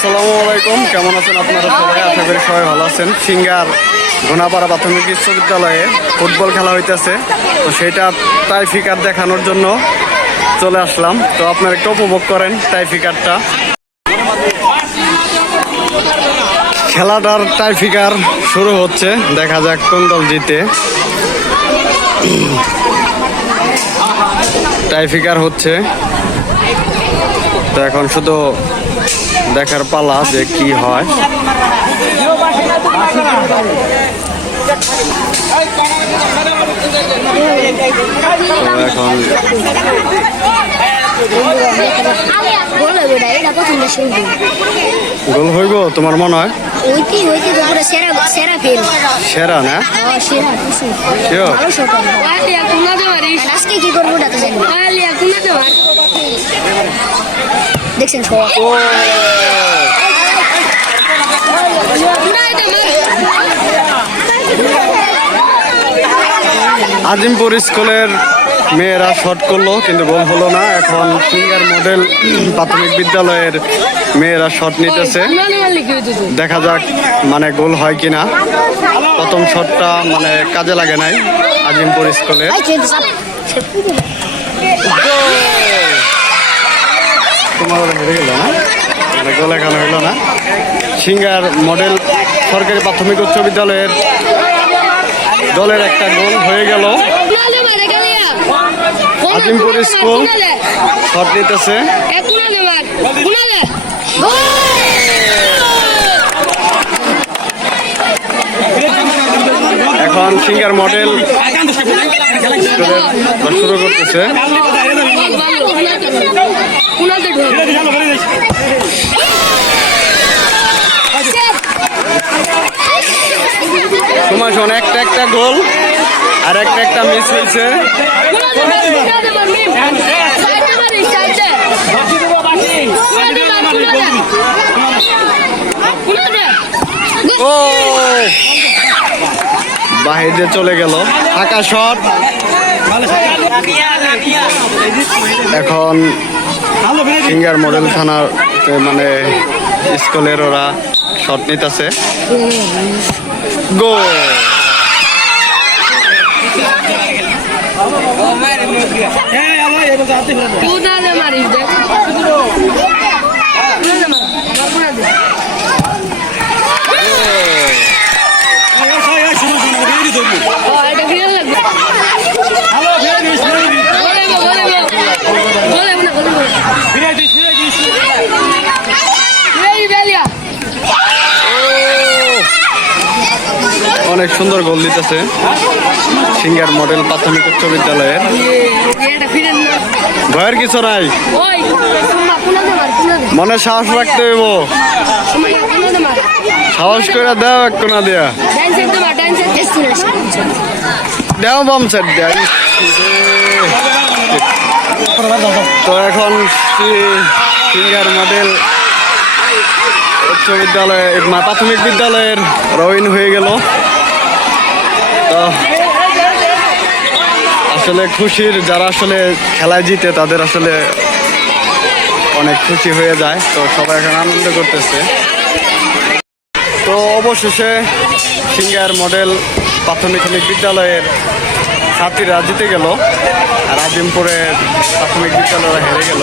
আসসালামু আলাইকুম। কেমন আছেন আপনারা সবাই? আশা করি সবাই ভালো আছেন। সিঙ্গার ঘোনাপাড়া প্রাথমিক বিশ্ববিদ্যালয়ে ফুটবল খেলা হইতেছে। তো সেটা টাইফিকার দেখানোর জন্য চলে আসলাম। তো আপনারা একটু উপভোগ করেন টাইফিকারটা খেলাটার টাইফিকার শুরু হচ্ছে। দেখা যাক কোন দল জিতে। টাইফিকার হচ্ছে। তো এখন শুধু দেখার পালা যে কি হয়। তো এখন গোল হইব তোমার মনে হয়? সেরা সেরা ফেল সেরা না. আজকে কি করব দেখছেন সব. আজিমপুর স্কুলের মেয়েরা শট করল কিন্তু গোল হলো না। এখন সিঙ্গার মডেল প্রাথমিক বিদ্যালয়ের মেয়েরা শট নিতেছে. দেখা যাক মানে গোল হয় কিনা। প্রথম শটটা মানে কাজে লাগে নাই আজিমপুর স্কুলে। তোমার গেল না? মানে হইল না। সিঙ্গার মডেল সরকারি প্রাথমিক উচ্চ বিদ্যালয়ের দলের একটা গোল হয়ে গেল। আজিমপুর স্কুল শট এখন সিঙ্গার মডেল শুরু করতেছে অনেকটা একটা গোল আর একটা একটা মিস ও. বাহিরে চলে গেল। ফাঁকা শট এখন সিঙ্গার মডেল থানার মানে স্কুলের ওরা শট নিতেছে। গো de অনেক সুন্দর গোল দিতেছে। সিঙ্গার মডেল প্রাথমিক উচ্চ বিদ্যালয়ের। ভয়ের কিছু নাই। মনে সাহস রাখতে হইব। সাহস করে দেও এক কোনা দিয়া। দেও বাম সাইড দেয়া। তো এখন সিঙ্গার মডেল উচ্চ বিদ্যালয় প্রাথমিক বিদ্যালয়ের রবিন হয়ে গেল তো আসলে খুশির, যারা আসলে খেলায় জিতে, তাদের আসলে অনেক খুশি হয়ে যায়। তো সবাই এখন আনন্দ করতেছে। তো অবশেষে সিঙ্গার মডেল প্রাথমিক বিদ্যালয়ের ছাত্রীরা জিতে গেল। আর আজিমপুরের প্রাথমিক বিদ্যালয়রা হেরে গেল।